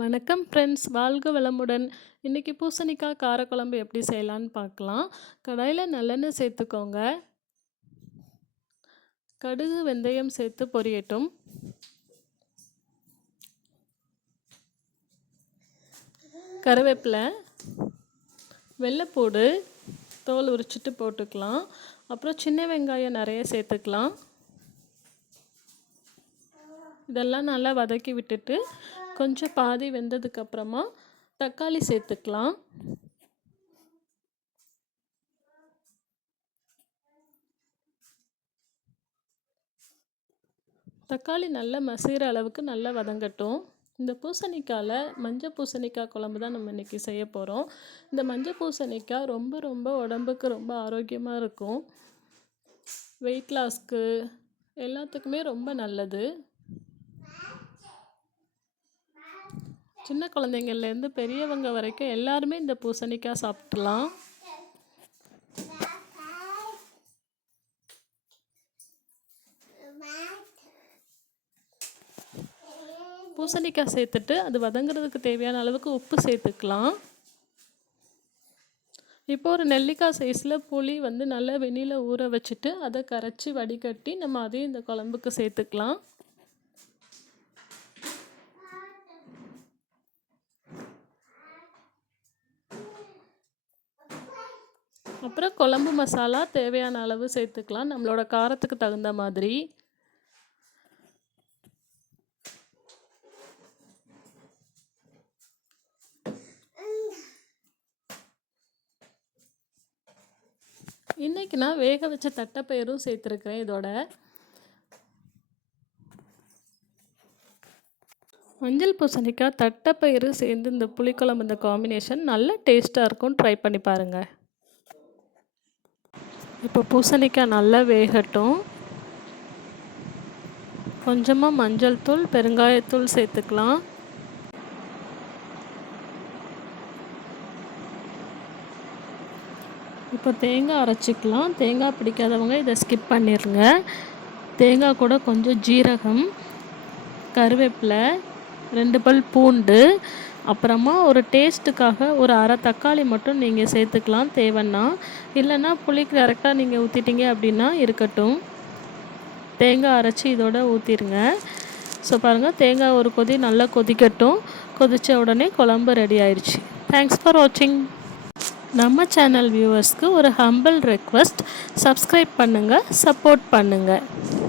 வணக்கம் ஃப்ரெண்ட்ஸ் வாழ்க வளமுடன். இன்றைக்கி பூசணிக்காய் காரக்குழம்பு எப்படி செய்யலான்னு பார்க்கலாம். கடாயில் நல்லெண்ணெய் சேர்த்துக்கோங்க. கடுகு வெந்தயம் சேர்த்து பொரியட்டும். கருவேப்பிலை வெள்ளைப்பூடு தோல் உரிச்சிட்டு போட்டுக்கலாம். அப்புறம் சின்ன வெங்காயம் நிறைய சேர்த்துக்கலாம். இதெல்லாம் நல்லா வதக்கி விட்டுட்டு கொஞ்சம் பாதி வெந்ததுக்கப்புறமா தக்காளி சேர்த்துக்கலாம். தக்காளி நல்லா மசிகிற அளவுக்கு நல்லா வதங்கட்டும். இந்த பூசணிக்காயில் மஞ்சள் பூசணிக்காய் குழம்பு தான் நம்ம இன்றைக்கி செய்ய போகிறோம் இந்த மஞ்சள் பூசணிக்காய் ரொம்ப ரொம்ப உடம்புக்கு ரொம்ப ஆரோக்கியமாக இருக்கும். வெயிட் லாஸ்க்கு எல்லாத்துக்குமே ரொம்ப நல்லது. சின்ன குழந்தைங்கள்லேருந்து பெரியவங்க வரைக்கும் எல்லாருமே இந்த பூசணிக்காய் சாப்பிட்லாம். பூசணிக்காய் சேர்த்துட்டு அது வதங்குறதுக்கு தேவையான அளவுக்கு உப்பு சேர்த்துக்கலாம். இப்போ ஒரு நெல்லிக்காய் சைஸில் புளி வந்து நல்லா வெந்நியில் ஊற வச்சுட்டு அதை கரைச்சி வடிகட்டி நம்ம அதையும் இந்த குழம்புக்கு சேர்த்துக்கலாம். அப்புறம் குழம்பு மசாலா தேவையான அளவு சேர்த்துக்கலாம். நம்மளோட காரத்துக்கு தகுந்த மாதிரி. இன்றைக்கி நான் வேக வச்ச தட்டைப்பயிரும் சேர்த்துருக்குறேன் இதோட. மஞ்சள் பூசணிக்காய் தட்டைப்பயிறு சேர்ந்து இந்த புளிக்குழம்பு இந்த காம்பினேஷன் நல்ல டேஸ்ட்டாக இருக்கும். ட்ரை பண்ணி பாருங்கள் இப்போ பூசணிக்காய் நல்லா வேகட்டும். கொஞ்சமாக மஞ்சள் தூள் பெருங்காயத்தூள் சேர்த்துக்கலாம். இப்போ தேங்காய் அரைச்சிக்கலாம். தேங்காய் பிடிக்காதவங்க இதை ஸ்கிப் பண்ணிடுங்க தேங்காய் கூட கொஞ்சம் ஜீரகம் கருவேப்பிலை ரெண்டு பல் பூண்டு அப்புறமா ஒரு டேஸ்ட்டுக்காக ஒரு அரை தக்காளி மட்டும் நீங்கள் சேர்த்துக்கலாம் தேவைன்னா. இல்லைன்னா புளி கரெக்டாக நீங்கள் ஊற்றிட்டீங்க அப்படின்னா இருக்கட்டும். தேங்காய் அரைச்சி இதோட ஊற்றிடுங்க ஸோ பாருங்கள் தேங்காய் ஒரு கொதி நல்லா கொதிக்கட்டும். கொதித்த உடனே குழம்பு ரெடி ஆயிடுச்சு தேங்க்ஸ் ஃபார் வாட்சிங் நம்ம சேனல் வியூவர்ஸ்க்கு ஒரு ஹம்பிள் ரெக்வஸ்ட் சப்ஸ்கிரைப் பண்ணுங்கள் சப்போர்ட் பண்ணுங்கள்